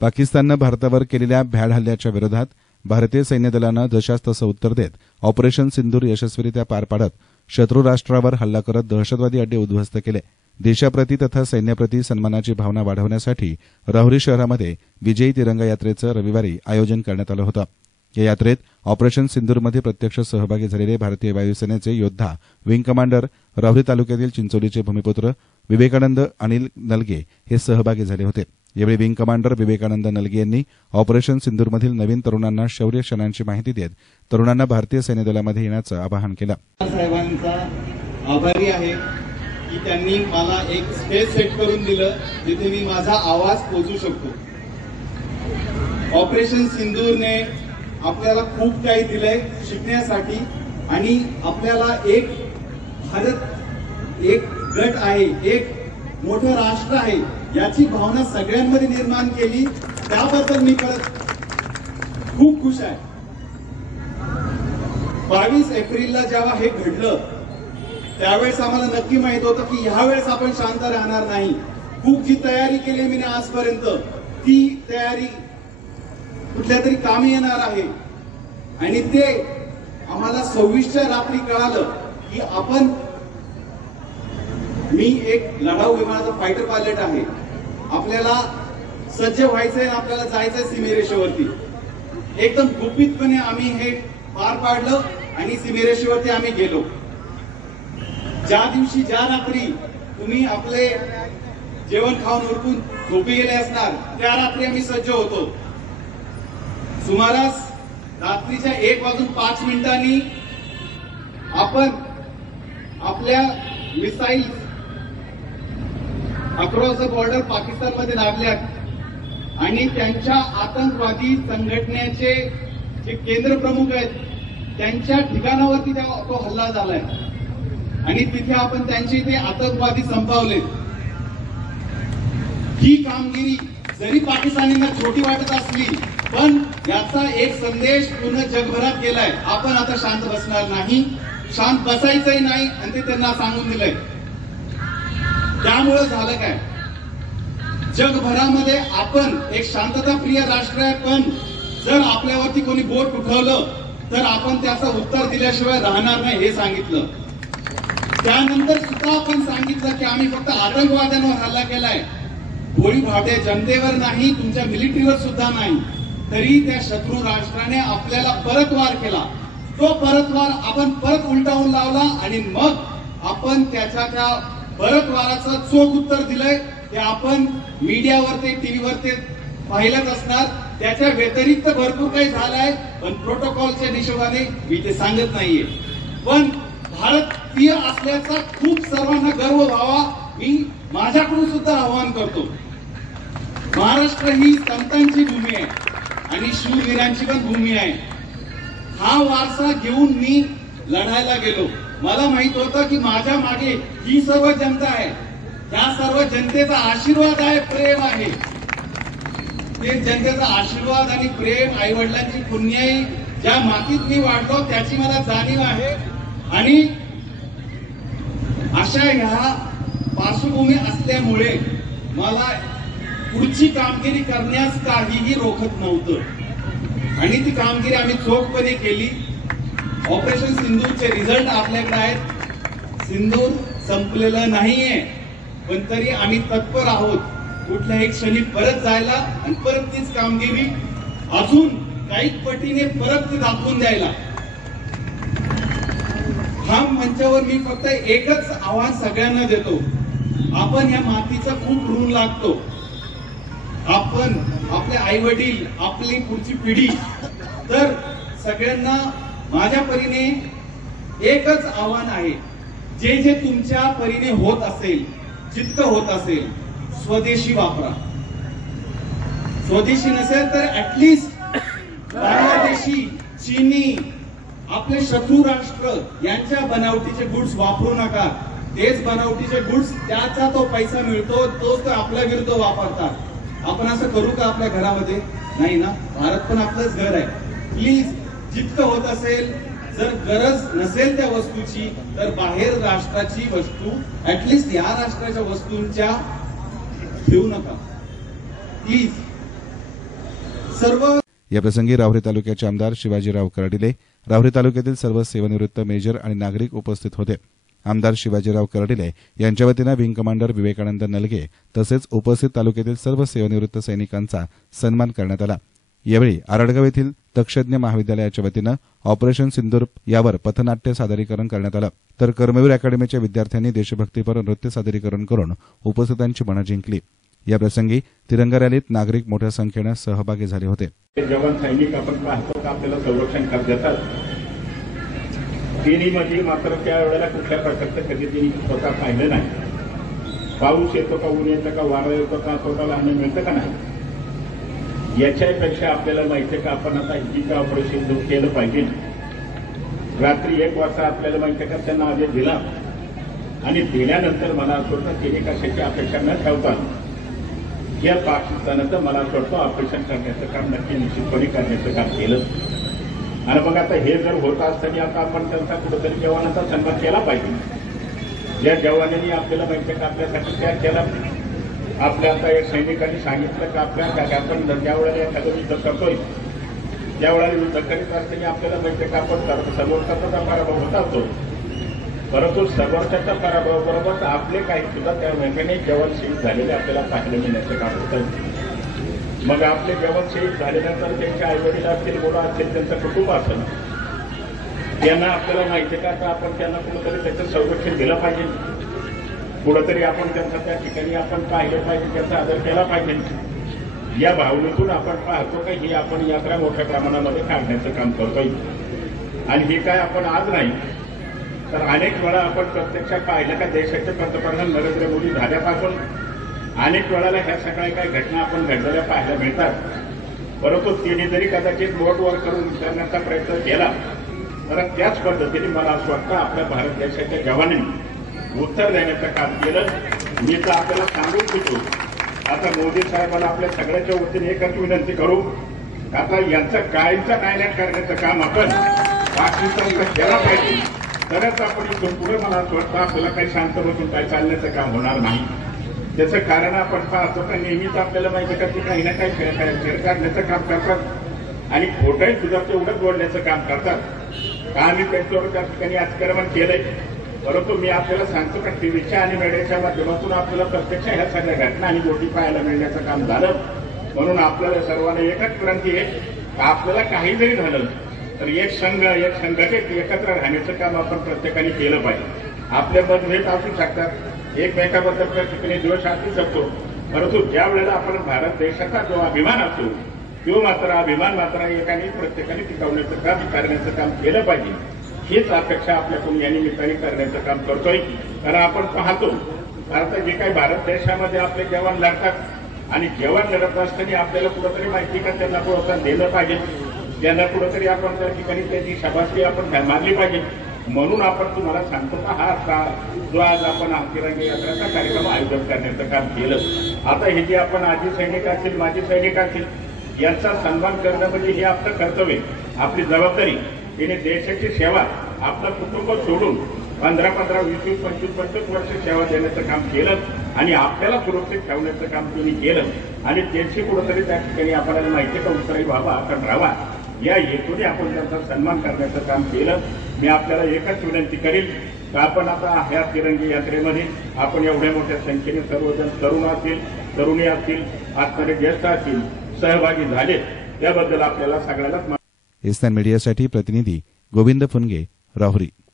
पाकिस्ताननं भारतावर केलेल्या भ्याड हल्ल्याच्या विरोधात भारतीय सैन्य दलानं जशास तसं उत्तर देत ऑपरेशन सिंदूर यशस्वीरित्या पार पाडत शत्रू राष्ट्रावर हल्ला करत दहशतवादी अड्डे उद्ध्वस्त केले. देशाप्रती तथा सैन्याप्रती सन्मानाची भावना वाढवण्यासाठी राहुरी शहरामध्ये विजयी तिरंगा यात्रेचं रविवारी आयोजन करण्यात आलं होतं. या यात्रेत ऑपरेशन सिंदूरमध्ये प्रत्यक्ष सहभागी झालेले भारतीय वायुसेनेचे योद्धा विंग कमांडर राहुरी तालुक्यातील चिंचोलीचे भूमिपुत्र विवेकानंद अनिल नलगे हे सहभागी झाले होते. यावेळी विंग कमांडर विवेकानंद नलगे यांनी ऑपरेशन सिंदूरमधील नवीन तरुणांना शौर्य क्षणांची माहिती देत तरुणांना भारतीय सैन्य दलामध्ये येण्याचं आवाहन केलं. साहेबांचा आभारी आहे की त्यांनी मला एक स्टेज सेट करून दिलं जिथे मी माझा आवाज पोहोचू शकतो. ऑपरेशन सिंदूरने आपल्याला खूप काही दिलंय शिकण्यासाठी आणि आपल्याला एक भारत एक गट आहे, एक मोठं राष्ट्र आहे याची भावना सगळ्यांमध्ये निर्माण केली. त्याबद्दल मी खूप खुश आहे. 22 एप्रिलला जेव्हा हे घडलं त्यावेळेस आम्हाला नक्की माहित होतं की ह्यावेळेस आपण शांत राहणार नाही. खूप जी तयारी केली मी आजपर्यंत ती तयारी कुठल्या तरी कामी येणार आहे. आणि ते आम्हाला 26च्या रात्री कळालं की मी एक लढाऊ विमानाचा फायटर पायलट आहे. आपल्याला सज्ज व्हायचंय, आपल्याला जायचंय सीमेरेषेवरती. एकदम गुपितपणे आम्ही हे पार पाडलं आणि सीमेरेषेवरती आम्ही गेलो. ज्या दिवशी ज्या रात्री तुम्ही आपले जेवण खाऊन उरकून झोपी गेले असणार त्या रात्री आम्ही सज्ज होतो. सुमारास रात्रीच्या 1:05 आपण आपल्या मिसाईल अक्रॉस द बॉर्डर पाकिस्तानमध्ये लागल्यात आणि त्यांच्या आतंकवादी संघटनेचे जे केंद्र प्रमुख आहेत त्यांच्या ठिकाणावरती तो हल्ला झालाय आणि तिथे आपण त्यांचे ते आतंकवादी संपवले. ही कामगिरी जरी पाकिस्तानींना छोटी वाटत असली पण याचा एक संदेश पूर्ण जगभरात गेलाय. आपण आता शांत बसणार नाही, शांत बसायचंही नाही आणि ते त्यांना सांगून दिलंय. त्यामुळे झालं काय, जगभरामध्ये आपण एक शांतताप्रिय राष्ट्र आहे पण जर आपल्यावरती कोणी बोट उठवलं तर आपण त्याचं उत्तर दिल्याशिवाय राहणार नाही हे सांगितलं. त्यानंतर सुद्धा आपण सांगितलं की आम्ही फक्त आतंकवाद्यांवर हल्ला केलाय, गोळी भावड्या जनतेवर नाही, तुमच्या मिलिटरीवर सुद्धा नाही. तरी त्या शत्रू राष्ट्राने आपल्याला परतवार केला. तो परतवार आपण परत उलटावून लावला आणि मग आपण त्याच्या त्या परतवाराचं चोख उत्तर दिलंय. ते आपण मीडियावर ते टीव्हीवर ते पाहिलंच असणार. त्याच्या व्यतिरिक्त भरपूर काही झालंय पण प्रोटोकॉलच्या हिशोबाने मी ते सांगत नाहीये. पण भारतीय असल्याचा खूप सर्वांना गर्व व्हावा मी माझ्याकडून सुद्धा आवाहन करतो. महाराष्ट्र ही संतांची भूमी आहे आणि शूरवीरांची पण भूमी आहे. हा वारसा घेऊन मी लढायला गेलो. मला माहित होतं की माझ्या मागे ही सर्व जनता आहे, त्या सर्व जनतेचा आशीर्वाद आहे, प्रेम आहे. ते जनतेचा आशीर्वाद आणि प्रेम, आई वडिलांची पुण्याई ज्या मातीत मी वाढलो त्याची मला जाणीव आहे. आणि अशा ह्या पार्श्वभूमी असल्यामुळे मला पुढची कामगिरी करण्यास काहीही रोखत नव्हतं आणि ती कामगिरी आम्ही चोखपणे केली. ऑपरेशन सिंदूरचे रिझल्ट आपल्याकडे आहेत. सिंदूर संपलेलं नाहीये पण तरी आम्ही तत्पर आहोत कुठल्याही क्षणी परत जायला आणि परत तीच कामगिरी अजून काही पटीने परत ती दाखवून द्यायला. हा मंचावर मी फक्त एकच आवाहन सगळ्यांना देतो. आपण या मातीचं खूप ऋण लागतो. आपण आपले आई वडील, आपली पुढची पिढी, तर सगळ्यांना माझ्या परीने एकच आव्हान आहे, जे जे तुमच्या परीने होत असेल, जितकं होत असेल, स्वदेशी वापरा. स्वदेशी नसेल तर ऍटलीस्ट बांगलादेशी, चीनी, आपले शत्रू राष्ट्र यांच्या बनावटीचे गुड्स वापरू नका. तेच बनावटीचे गुड्स त्याचा तो पैसा मिळतो तोच तो आपल्या विरुद्ध वापरतात. आपण असं करू का आपल्या घरामध्ये? नाही ना. भारत पण आपलंच घर आहे. प्लीज जितकं होत असेल, जर गरज नसेल त्या वस्तूची तर बाहेर राष्ट्राची वस्तू ऍटलीस्ट या राष्ट्राच्या वस्तूंच्या घेऊ नका प्लीज. सर्व याप्रसंगी राहुरी तालुक्याचे आमदार शिवाजीराव कर्डिले, राहुरी तालुक्यातील सर्व सेवानिवृत्त मेजर आणि नागरिक उपस्थित होते. आमदार शिवाजीराव कर्डिले यांच्या वतीनं विंग कमांडर विवेकानंद नलगे तसेच उपस्थित तालुक्यातील सर्व सेवानिवृत्त सैनिकांचा सन्मान करण्यात आला. यावेळी आरडगाव येथील तक्षज्ञ महाविद्यालयाच्या वतीनं ऑपरेशन सिंदूर यावर पथनाट्य सादरीकरण करण्यात आलं, तर कर्मवीर अकॅडमीच्या विद्यार्थ्यांनी देशभक्तीपर नृत्य सादरीकरण करून उपस्थितांची मनं जिंकली. याप्रसंगी तिरंगा रॅलीत नागरिक मोठ्या संख्येनं सहभागी झाले होते. जवान सैनिक आपण पाहतो का आपल्याला संरक्षण देतात. तिन्हीमध्ये मात्र त्या वेळेला कुठल्या प्रकारचं कधी तिने स्वतः पाहिलं नाही. पाऊस येतो का, ऊन येतं का, वारं येतो का, स्वतःला अन्न मिळतं का नाही. याच्यापेक्षा आपल्याला माहिती आहे का आपण आता हिंदीचं ऑपरेशन केलं पाहिजे. रात्री 1 वाजता आपल्याला माहिती आहे का त्यांना आदेश दिला आणि दिल्यानंतर मला असं वाटतं तिने कशाची अपेक्षा न ठेवता या पाकिस्तानाचं मला असं वाटतं ऑपरेशन करण्याचं काम नक्की निश्चितपणे करण्याचं काम केलं. आणि मग आता हे जर होत असताना आता आपण त्यांचा कुठेतरी जवानाचा सन्मान केला पाहिजे. ज्या जवानांनी आपल्याला माहिती आहे का आपल्यासाठी त्या केला. आपल्या आता एक सैनिकांनी सांगितलं की आपल्या आपण ज्यावेळेला एखादं युद्ध करतोय त्यावेळेला युद्ध करीत असताना आपल्याला माहिती आहे का आपण समोरचा पराभव होत असतो, परंतु समोरच्याचा पराभवाबरोबर आपले काही सुद्धा त्या वेगाने जवान शहीद झालेले आपल्याला पाहायला मिळण्याचं काम होतं. मग आपले जवान शहीद झाल्यानंतर त्यांचे आईवडील असतील, मुलं असतील, त्यांचं कुटुंब असेल, त्यांना आपल्याला माहिती आहे का आपण त्यांना कुठंतरी त्याचं संरक्षण दिलं पाहिजे. कुठंतरी आपण त्यांचा त्या ठिकाणी आपण पाहिलं पाहिजे, त्यांचा आदर केला पाहिजे. या भावनेतून आपण पाहतो की ही आपण यात्रा मोठ्या प्रमाणामध्ये काढण्याचं काम करतोय. आणि हे काय आपण आज नाही तर अनेक वेळा आपण प्रत्यक्षात पाहिलं का देशाचे पंतप्रधान नरेंद्र मोदी झाल्यापासून अनेक वेळाला ह्या सगळ्या काही घटना आपण घडलेल्या पाहायला मिळतात. परंतु तिने जरी कदाचित बोटवर करून करण्याचा प्रयत्न केला तर त्याच पद्धतीने मला असं वाटतं आपल्या भारत देशाच्या जवानांनी उत्तर देण्याचं काम केलं. मी तर आपल्याला सांगून देतो आता मोदी साहेबांना आपल्या सगळ्याच्या वतीने एकच विनंती करू आता यांचं कायमचं नायनाट करण्याचं काम आपण पाकिस्तानला केला पाहिजे. तरच आपण इथून पुढे मला असं वाटतं आपल्याला काही शांत बसून काय चालण्याचं काम होणार नाही. त्याचं कारण आपण पाहतो का नेहमीच आपल्याला माहिती का ते काही ना काही फेर काढण्याचं काम करतात आणि खोटंही सुद्धा तेवढं बोलण्याचं काम करतात. का आम्ही त्यांच्यावर त्या ठिकाणी आक्रमण केलंय, परंतु मी आपल्याला सांगतो का टीव्हीच्या आणि मीडियाच्या माध्यमातून आपल्याला प्रत्यक्ष ह्या सगळ्या घटना आणि गोष्टी पाहायला मिळण्याचं काम झालं. म्हणून आपल्याला सर्वांना एकच विनंती आहे, आपल्याला काही जरी झालं तर एक संघ एक संघटित एकत्र राहण्याचं काम आपण प्रत्येकाने केलं पाहिजे. आपले मतभेद असू शकतात, एकमेकाबद्दल त्या ठिकाणी द्वेष असू शकतो, परंतु ज्या वेळेला आपण भारत देशाचा जो अभिमान असतो तो मात्र अभिमान मात्र एकाने प्रत्येकाने टिकवण्याचं काम करण्याचं काम केलं पाहिजे. हीच अपेक्षा आपल्याकडून या निमित्ताने करण्याचं काम करतोय. कारण आपण पाहतो आता जे काही भारत देशामध्ये आपले जवान लढतात आणि जवान लढत असताना आपल्याला कुठंतरी माहिती का त्यांना प्रोत्साहन दिलं पाहिजे, त्यांना कुठंतरी आपण त्या ठिकाणी त्याची शाबासकी आपण मानली पाहिजे. म्हणून आपण तुम्हाला सांगतो का हा जो आज आपण तिरंगी यात्राचा कार्यक्रम आयोजन करण्याचं काम केलं. आता हे जे आपण आजी सैनिक असतील, माजी सैनिक असतील यांचा सन्मान करणं म्हणजे हे आपलं कर्तव्य, आपली जबाबदारी. तिने देशाची सेवा आपलं कुटुंब सोडून 15, 20, 25 वर्ष सेवा देण्याचं काम केलं आणि आपल्याला सुरक्षित ठेवण्याचं काम त्यांनी केलं आणि त्यांची कुठंतरी त्या ठिकाणी आपल्याला माहिती का उत्तरही व्हावा, आपण राहावा या हेतूने आपण त्यांचा सन्मान करण्याचं काम केलं. मी आपल्याला एकच विनंती करेल की आपण आता ह्या तिरंगी यात्रेमध्ये आपण एवढ्या मोठ्या संख्येने सर्वजण तरुण असतील, तरुणी असतील, असणारे ज्येष्ठ असतील सहभागी झाले त्याबद्दल आपल्याला सगळ्यालाच. इस्तान मीडियासाठी प्रतिनिधी गोविंद फुनगे, राहुरी.